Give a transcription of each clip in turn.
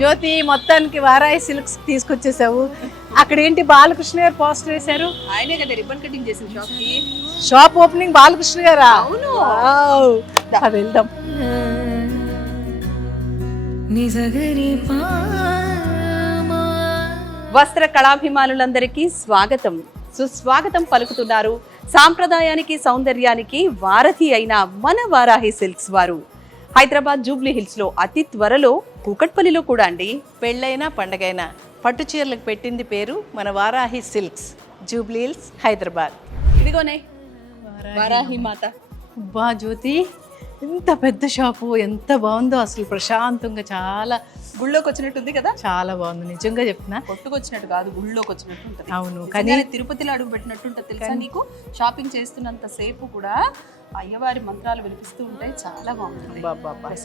జ్యోతి మొత్తానికి వారాయి సిల్క్స్ తీసుకొచ్చేసావు. అక్కడ ఏంటి బాలకృష్ణ గారు పోస్టర్ వేశారు? ఆయనే కదా రిబ్బన్ కటింగ్ చేసిన షాప్ కి. షాప్ ఓపెనింగ్ బాలకృష్ణ గారా? అవును. వెళ్దాం. వస్త్ర కళాభిమానులందరికీ స్వాగతం, సుస్వాగతం పలుకుతున్నారు సాంప్రదాయానికి సౌందర్యానికి వారధి అయిన మన వారాహి సిల్క్స్ వారు. హైదరాబాద్ జూబ్లీ హిల్స్ లో అతి త్వరలో కూకట్పల్లిలో కూడా అండి. పెళ్ళైనా పండగైనా పట్టు చీరలకు పెట్టింది పేరు మన వారాహి సిల్క్స్, జూబ్లీ హిల్స్, హైదరాబాద్. ఇదిగోనే వారాహి మాత. బా జ్యోతి, ఎంత పెద్ద షాపు, ఎంత బాగుందో అసలు. ప్రశాంతంగా చాలా గుళ్ళోకి వచ్చినట్టుంది కదా. చాలా బాగుంది, నిజంగా చెప్తున్నా. కొట్టుకొచ్చినట్టు కాదు, గుళ్ళోకి వచ్చినట్టు ఉంటుంది. అవును, కానీ తిరుపతిలో అడుగు పెట్టినట్టు ఉంటుంది తెలుసా నీకు. షాపింగ్ చేస్తున్నంత సేపు కూడా అయ్యవారి మంత్రాలు వినిపిస్తూ ఉంటాయి. చాలా బాగుంటుంది.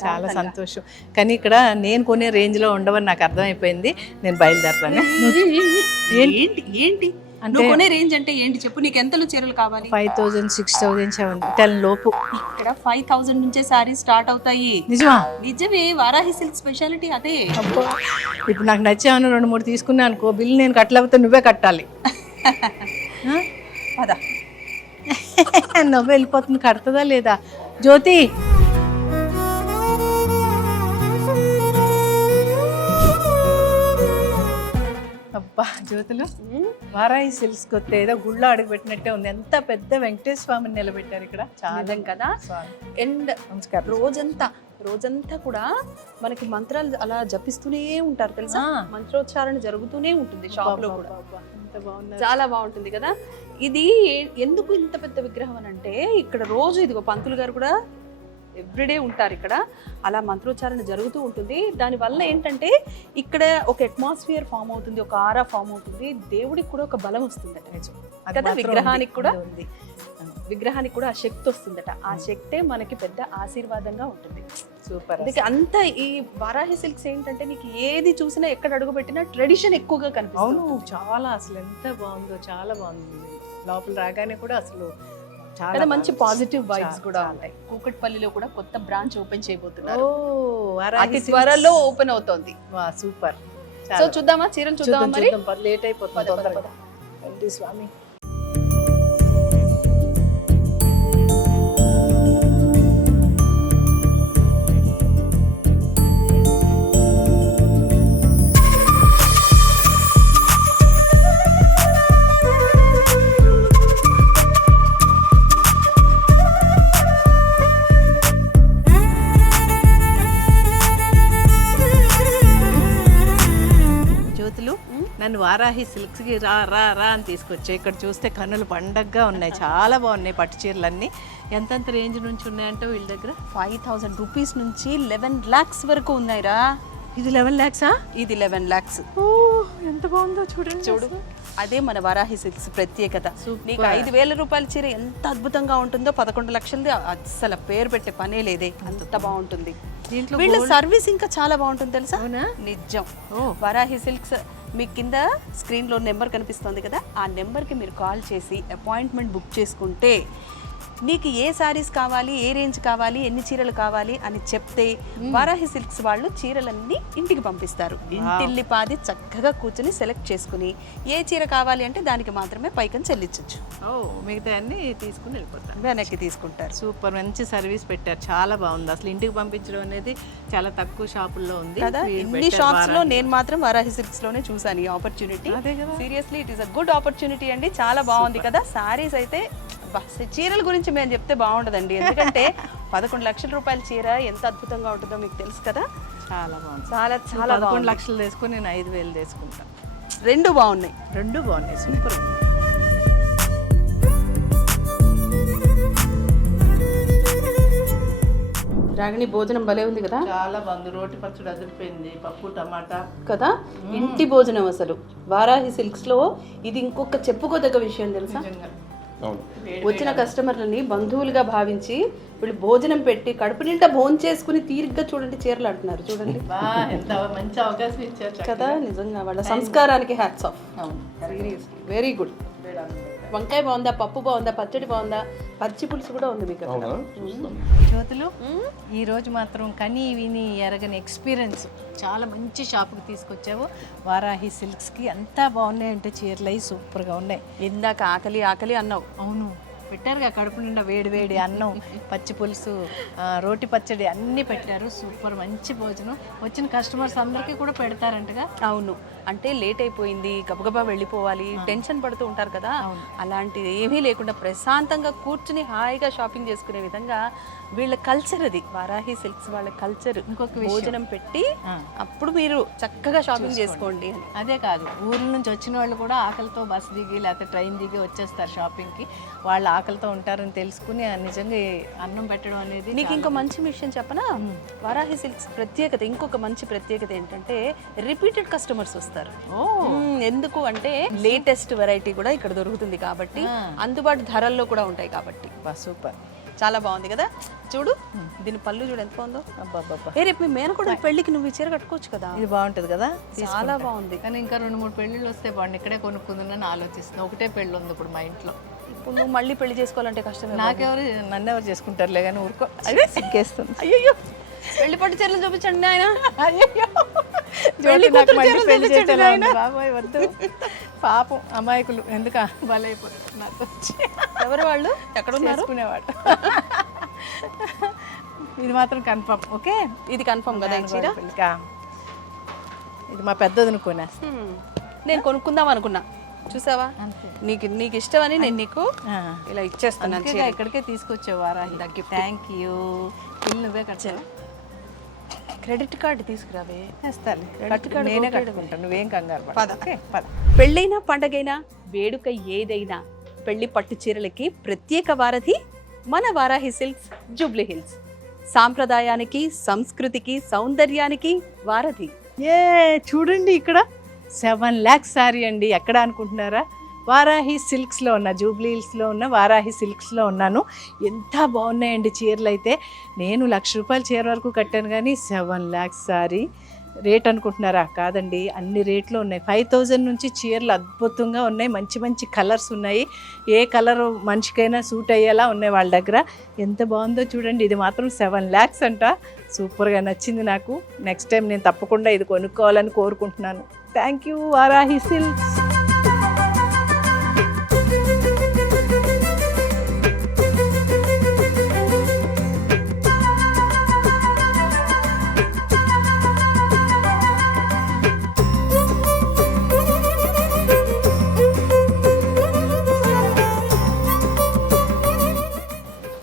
చాలా సంతోషం. కానీ ఇక్కడ నేను కొనే రేంజ్ లో ఉండవని నాకు అర్థమైపోయింది. నేను బయలుదేరుతాను. ఏంటి ఏంటి అంటే కొనే రేంజ్ అంటే ఏంటి చెప్పు. నీకు ఎంతలో చీరలు కావాలి? 5000, 6000, 7000 లోపు. ఇక్కడ 5000 నుంచే సారీస్ స్టార్ట్ అవుతాయి. నిజమా? నిజమే, వారాహి సిల్క్ స్పెషాలిటీ అదే. ఇప్పుడు నాకు నచ్చాను 2-3 తీసుకున్నా అనుకో, బిల్లు నేను కట్టలేకపోతే నువ్వే కట్టాలి. అదా నువ్వు వెళ్ళిపోతుంది, కడుతుందా లేదా జ్యోతి? అబ్బా జ్యోతులు, వారాహి సిల్క్స్ కొత్త ఏదో గుళ్ళో అడుగు పెట్టినట్టే ఉంది. ఎంత పెద్ద వెంకటేశ్వర స్వామిని నిలబెట్టారు ఇక్కడ. చాలా కదా. అండ్ రోజంతా కూడా మనకి మంత్రాలు అలా జపిస్తూనే ఉంటారు తెలుసా. మంత్రోచ్చారణ జరుగుతూనే ఉంటుంది షాప్ లో కూడా. చాలా బాగుంటుంది కదా. ఇది ఎందుకు ఇంత పెద్ద విగ్రహం అని అంటే, ఇక్కడ రోజు ఇదిగో పంతులు గారు కూడా ఎవ్రీడే ఉంటారు ఇక్కడ. అలా మంత్రోచ్చారణ జరుగుతూ ఉంటుంది. దానివల్ల ఏంటంటే ఇక్కడ ఒక అట్మాస్ఫియర్ ఫామ్ అవుతుంది, ఒక ఆరా ఫామ్ అవుతుంది. దేవుడికి కూడా ఒక బలం వస్తుందట కదా. విగ్రహానికి కూడా ఆ శక్తి వస్తుందట. ఆ శక్తే మనకి పెద్ద ఆశీర్వాదంగా ఉంటుంది. సూపర్. అందుకే అంత ఈ వారాహి సిల్క్స్ ఏంటంటే నీకు ఏది చూసినా ఎక్కడ అడుగు పెట్టినా ట్రెడిషన్ ఎక్కువగా కనిపిస్తుంది. అవును, చాలా అసలు ఎంత బాగుందో, చాలా బాగుంది. లోపల రాగానే కూడా అసలు చాలా మంచి పాజిటివ్ వైబ్స్ కూడా ఉంటాయి. కూకట్పల్లిలో కూడా కొత్త బ్రాంచ్ ఓపెన్ చేయబోతున్నారు. అతి త్వరలో ఓపెన్ అవుతోంది. సూపర్. సో చూద్దామా, చీరలు చూద్దామా? మరి లేట్ అయిపోతుంది. స్వామి నన్ను వారాహి సిల్క్స్కి రా రా రా అని తీసుకొచ్చాయి. ఇక్కడ చూస్తే కన్నులు పండగగా ఉన్నాయి. చాలా బాగున్నాయి పట్టు చీరలన్నీ. ఎంతెంత రేంజ్ నుంచి ఉన్నాయంటే వీళ్ళ దగ్గర 5000 రూపీస్ నుంచి 11 lakhs వరకు ఉన్నాయిరా. ఇది 11 lakhs? ఇది 11 lakhs. ఎంత బాగుందో చూడండి. చూడు, అదే మన వారాహి సిల్క్స్ ప్రత్యేకత. నీకు 5000 రూపాయల చీర ఎంత అద్భుతంగా ఉంటుందో 11 లక్షలది అస్సలు పేరు పెట్టే పనే లేదే, అంత బాగుంటుంది. వీళ్ళ సర్వీస్ ఇంకా చాలా బాగుంటుంది తెలుసా. నిజం. వారాహి సిల్క్స్ మీ కింద స్క్రీన్లో నెంబర్ కనిపిస్తుంది కదా, ఆ నెంబర్కి మీరు కాల్ చేసి అపాయింట్మెంట్ బుక్ చేసుకుంటే మీకు ఏ సారీస్ కావాలి, ఏ రేంజ్ కావాలి, ఎన్ని చీరలు కావాలి అని చెప్తే వారాహి సిల్క్స్ వాళ్ళు చీరలన్నీ ఇంటికి పంపిస్తారు. ఇంటిల్లిపాది చక్కగా కూర్చుని సెలెక్ట్ చేసుకుని ఏ చీర కావాలి అంటే దానికి మాత్రమే పైకం చెల్లించవచ్చు. మిగతా అన్ని తీసుకుని వెళ్ళిపోతారు, వెనక్కి తీసుకుంటారు. సూపర్, మంచి సర్వీస్ పెట్టారు. చాలా బాగుంది. అసలు ఇంటికి పంపించడం అనేది చాలా తక్కువ షాపుల్లో ఉంది కదా. ఇన్ని షాప్స్ లో నేను మాత్రం వారాహి సిల్క్స్ లోనే చూసాను ఈ opportunity. Seriously it is a good opportunity అండి. చాలా బాగుంది కదా. సారీస్ అయితే చీరల గురించి మేము చెప్తే బాగుండదండి, ఎందుకంటే 11 లక్షల రూపాయల చీర ఎంత అద్భుతంగా ఉంటుందో మీకు తెలుసు కదా. చాలా బాగుంది. చాలా 11 లక్షలు తీసుకుని నేను 5000 తీసుకుంటాను. రెండు బాగున్నాయి. సూపర్. రాగిణి, భోజనం భలే ఉంది కదా. చాలా బాగుంది. రోటి పచ్చడి అదిరిపోయింది, పప్పు టమాటా కదా. ఇంటి భోజనం అసలు. వారాహి సిల్క్స్ లో ఇది ఇంకొక చెప్పుకోదగ్గ విషయం తెలుసా. వచ్చిన కస్టమర్లని బంధువులుగా భావించి వీళ్ళు భోజనం పెట్టి కడుపు నిండా భోజనం చేసుకుని తీరిగ్గా చూడండి చీరలు ఆడుతున్నారు. చూడండి ఎంత మంచి అవకాశం ఇచ్చారు కదా. నిజంగా వాళ్ళ సంస్కారానికి హ్యాట్స్ ఆఫ్. Very good. వంకాయ బాగుందా, పప్పు బాగుందా, పచ్చడి బాగుందా, పచ్చి పులుసు కూడా ఉంది మీకు అక్కడ. జ్యోతులు ఈ రోజు మాత్రం కని విని ఎరగని ఎక్స్పీరియన్స్, చాలా మంచి షాప్కి తీసుకొచ్చావు. వారాహి సిల్క్స్కి అంతా బాగున్నాయంటే చీరలు అవి సూపర్గా ఉన్నాయి. ఇందాక ఆకలి ఆకలి అన్నావు. అవును, పెట్టారుగా కడుపు నిండా వేడి వేడి అన్నం, పచ్చి పులుసు, రోటి పచ్చడి అన్నీ పెట్టారు. సూపర్ మంచి భోజనం. వచ్చిన కస్టమర్స్ అందరికీ కూడా పెడతారంటగా. అవును, అంటే లేట్ అయిపోయింది, గబగబా వెళ్ళిపోవాలి, టెన్షన్ పడుతూ ఉంటారు కదా, అలాంటిది ఏమీ లేకుండా ప్రశాంతంగా కూర్చుని హాయిగా షాపింగ్ చేసుకునే విధంగా వీళ్ళ కల్చర్ అది. వారాహి సిల్క్స్ వాళ్ళ కల్చర్. ఇంకొక భోజనం పెట్టి అప్పుడు మీరు చక్కగా షాపింగ్ చేసుకోండి అని. అదే కాదు, ఊర్ల నుంచి వచ్చిన వాళ్ళు కూడా ఆకలితో బస్ దిగి లేకపోతే ట్రైన్ దిగి వచ్చేస్తారు షాపింగ్కి. వాళ్ళు ఆకలితో ఉంటారని తెలుసుకుని నిజంగా ఈ అన్నం పెట్టడం అనేది. నీకు ఇంకో మంచి విషయం చెప్పనా, వారాహి సిల్క్స్ ప్రత్యేకత, ఇంకొక మంచి ప్రత్యేకత ఏంటంటే రిపీటెడ్ కస్టమర్స్ వస్తారు. ఎందుకు అంటే లేటెస్ట్ వెరైటీ కూడా ఇక్కడ దొరుకుతుంది కాబట్టి, అందుబాటు ధరల్లో కూడా ఉంటాయి కాబట్టి. సూపర్, చాలా బాగుంది కదా. చూడు దీని పళ్ళు చూడు ఎంత బాగుందో. అబ్బా, ఏ రేపు మీ మేనకోడల పెళ్ళికి నువ్వు ఈ చీర కట్టుకోవచ్చు కదా. ఇది బాగుంటుంది కదా, చాలా బాగుంది. కానీ ఇంకా 2-3 పెళ్ళిళ్ళు వస్తే బాగుంది. ఇక్కడే కొనుక్కుందని ఆలోచిస్తున్నా. ఒకటే పెళ్ళి ఉంది ఇప్పుడు మా ఇంట్లో. ఇప్పుడు నువ్వు మళ్ళీ పెళ్లి చేసుకోవాలంటే కష్టమే. నన్ను ఎవరు చేసుకుంటారులే కానీ ఊరుకో, అదే సిగ్గేస్తుంది. అయ్యో పెళ్లి పట్టు చీరలు చూపించండి ఆయన. అయ్యో బాబాయ్ వద్దు, పాపం అమాయకులు ఎందుకు బలైపోతారు నాకు వచ్చి. ఎవరు వాళ్ళు, ఎక్కడ చేసుకునేవాడు. ఇది మాత్రం కన్ఫర్మ్. ఓకే, ఇది కన్ఫర్మ్ కదా. చీర ఇది మా పెద్దది కొనేస్తా. నేను కొనుక్కుందాం అనుకున్నా, చూసావా, నీకు ఇష్టమని నేను నీకు ఇలా ఇచ్చేస్తాను. ఇక్కడికే తీసుకొచ్చావు వారాహి. Thank you. బిల్ నువ్వే కట్టావు. Credit card తీసుకురావే. నేనే కట్టుకుంటాను, నువ్వేం కంగారు పద. పెళ్ళైనా పండగైనా వేడుక ఏదైనా పెళ్లి పట్టు చీరలకి ప్రత్యేక వారధి మన వారాహి సిల్క్స్ జూబ్లీ హిల్స్. సాంప్రదాయానికి, సంస్కృతికి, సౌందర్యానికి వారధి. చూడండి ఇక్కడ 7 lakhs శారీ అండి. ఎక్కడ అనుకుంటున్నారా? వారాహి సిల్క్స్లో ఉన్న, జూబ్లీ హిల్స్లో ఉన్న వారాహి సిల్క్స్లో ఉన్నాను. ఎంత బాగున్నాయండి చీరలు అయితే. నేను ₹1,00,000 చీర వరకు కట్టాను, కానీ 7 lakhs శారీ రేట్ అనుకుంటున్నారా? కాదండి, అన్ని రేట్లు ఉన్నాయి. 5,000 నుంచి చీరలు అద్భుతంగా ఉన్నాయి. మంచి మంచి కలర్స్ ఉన్నాయి. ఏ కలర్ మనిషికైనా సూట్ అయ్యేలా ఉన్నాయి వాళ్ళ దగ్గర. ఎంత బాగుందో చూడండి. ఇది మాత్రం 7 lakhs అంట. సూపర్గా నచ్చింది నాకు. నెక్స్ట్ టైం నేను తప్పకుండా ఇది కొనుక్కోవాలని కోరుకుంటున్నాను. Thank you Varahi silks.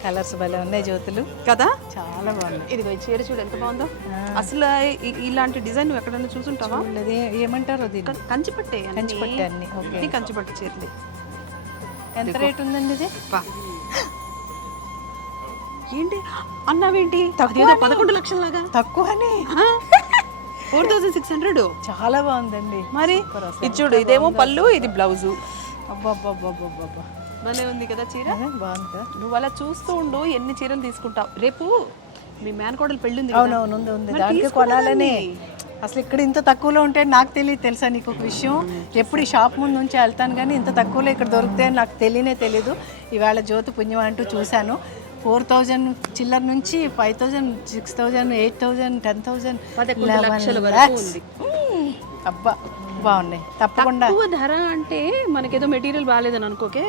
Colours భలే ఉన్నాయి జ్యోతులు కదా, చాలా బాగున్నాయి. ఇదిగో ఈ చీర చూడు ఎంత బాగుందో. అసలు ఇలాంటి డిజైన్ నువ్వు ఎక్కడైనా చూసుంటావా? ఏమంటారు అది? కంచిపట్టే. కంచిపట్టే అన్ని. ఓకే, కంచిపట్టు చీరలు. ఎంత రేట్ ఉందండి ఇది? ఏంటి అన్నావేంటి? 11 లక్షల లాగా తక్కువ అని. 4,600. చాలా బాగుందండి. మరి ఇది చూడు, ఇదేమో పళ్ళు, ఇది బ్లౌజు. అబ్బా భలే ఉంది కదా చీర. బాగుంది కదా. నువ్వు అలా చూస్తూ ఉండు, ఎన్ని చీరలు తీసుకుంటావు. రేపు మీ మేనకోడలు పెళ్ళి ఉంది. అవునవును, ఉంది. దానికి కొనాలని. అసలు ఇక్కడ ఇంత తక్కువలో ఉంటే నాకు తెలియదు. తెలుసా నీకు ఒక విషయం? ఎప్పుడు ఈ షాప్ ముందు నుంచి వెళ్తాను, కానీ ఇంత తక్కువలో ఇక్కడ దొరుకుతాయని నాకు తెలియదు. ఇవాళ జ్యోతి పుణ్యం అంటూ చూశాను. 4,000 చిల్లర నుంచి 5,000, 6,000, 8,000, 10,000, 11 లక్షల వరకు ఉంది. అబ్బా బాగున్నాయి. తప్పకుండా. తక్కువ ధర అంటే మనకేదో మెటీరియల్ బాగాలేదని అనుకోకే,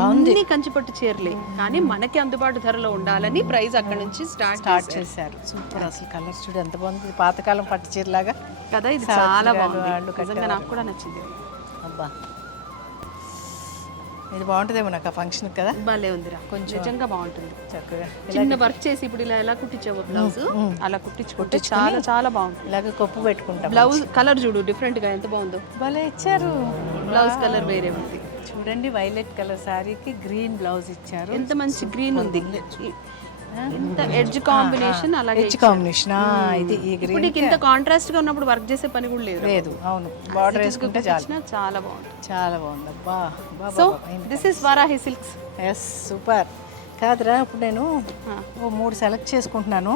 అన్ని కంచిపట్టు చీరలే, కానీ మనకి అందుబాటు ధరలో ఉండాలని ప్రైస్ అక్కడ నుంచి స్టార్ట్ చేశారు. సూపర్. అసలు కలర్స్ చూడు ఎంత బాగుంది. పాతకాలం పట్టు చీరలాగా కదా. ఇది చాలా బాగుంది, నాకు కూడా నచ్చింది. అబ్బా ఇది బాగుంటుందేమో నాకు ఆ ఫంక్షన్ కదా. భలే ఉందిరా, కొంచెం నిజంగా బాగుంటుంది. చక్కగా చిన్న వర్క్ చేసి ఇప్పుడు ఇలా ఎలా కుట్టించావు బ్లౌజ్, అలా కుట్టించుకుంటే చాలా బాగుంటుంది. ఇలాగ కొప్పు పెట్టుకుంటాం. బ్లౌజ్ కలర్ చూడు డిఫరెంట్ గా ఎంత బాగుందో. భలే ఇచ్చారు. బ్లౌజ్ కలర్ వేరే ఉంది చూడండి. వైలెట్ కలర్ శారీకి గ్రీన్ బ్లౌజ్ ఇచ్చారు. ఎంత మంచి గ్రీన్ ఉంది. ఎంత ఎడ్జ్ కాంబినేషన్, అలాగే ఎడ్జ్ కాంబినేషన్. ఇది ఈ గ్రీన్ ఇంత కాంట్రాస్ట్ గా ఉన్నప్పుడు వర్క్ చేసే పని కూడా లేదు. అవును, బార్డర్ వేసుకుంటే చాలా బాగుంది. చాలా బాగుంది. అబ్బా. So this is Varahi Silks. Yes, super. కాదురా, ఇప్పుడు నేను 3 సెలెక్ట్ చేసుకుంటున్నాను.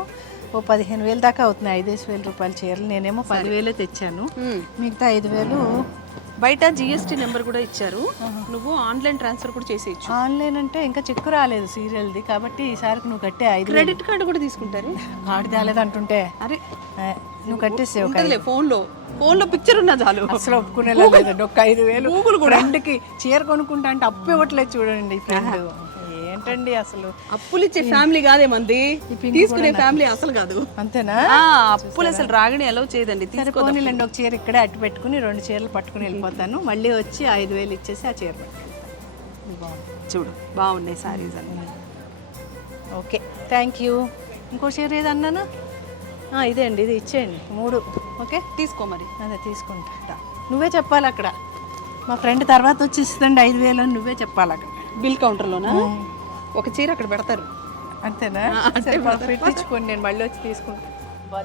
15,000 దాకా అవుతున్నాయి. 5,000 రూపాయల చీరలు. నేనేమో 10,000 తెచ్చాను. మిగతా 5,000 బయట జిఎస్టీ నెంబర్ కూడా ఇచ్చారు, నువ్వు ఆన్లైన్ ట్రాన్స్ఫర్ కూడా చేసేయచ్చు. ఆన్లైన్ అంటే ఇంకా చెక్కు రాలేదు సీరియల్ది, కాబట్టి ఈసారికి నువ్వు కట్టే 5 క్రెడిట్ కార్డు కూడా తీసుకుంటారు. కార్డు తేలేదు అంటుంటే అరే నువ్వు కట్టేసావు. ఉంటుందిలే, ఫోన్లో పిక్చర్ ఉన్నా చాలు. అసలు ఒప్పుకునేలా లేదండి. ఒక 5,000 గూగుల్ కూడా ఫ్రెండ్కి చీర కొనుక్కుంటా అంటే అప్పు ఇవ్వట్లేదు చూడండి ఫ్రెండ్. ఏంటండి అసలు అప్పులు ఇచ్చే ఫ్యామిలీ కాదే మంది, తీసుకునే ఫ్యామిలీ అసలు కాదు. అంతేనా? అప్పులు అసలు రాగని ఎలా చేయదండి. పోనీలండి, ఒక చీర ఇక్కడే అట్టు పెట్టుకుని 2 చీరలు పట్టుకుని వెళ్ళిపోతాను, మళ్ళీ వచ్చి 5,000 ఇచ్చేసి ఆ చీర పట్టుకుంటాను. బాగుంది చూడు, బాగున్నాయి సారీస్ అన్నీ. Okay, thank you. ఇంకో చీర ఏదన్నాను? ఇదే అండి, ఇది ఇచ్చేయండి 3. ఓకే తీసుకో మరి. అదే తీసుకుంటా. నువ్వే చెప్పాలి అక్కడ, మా ఫ్రెండ్ తర్వాత వచ్చి ఇస్తుందండి 5,000 అని నువ్వే చెప్పాలి అక్కడ బిల్ కౌంటర్లోనా. ఒక చీర అక్కడ పెడతారు. అంతేనా? పెట్టించుకోండి, నేను మళ్ళీ వచ్చి తీసుకుంటాను.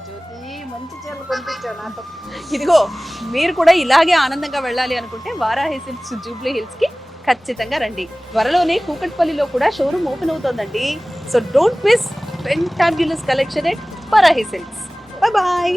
జ్యోతి, మంచి చీరలు కొనిపించావు నాతో. ఇదిగో, మీరు కూడా ఇలాగే ఆనందంగా వెళ్ళాలి అనుకుంటే వారాహి సిల్క్స్ జూబ్లీ హిల్స్ కి ఖచ్చితంగా రండి. త్వరలోనే కూకట్పల్లిలో కూడా షోరూమ్ ఓపెన్ అవుతోందండి. So don't miss fantabulous collection at Varahi silks. Bye bye.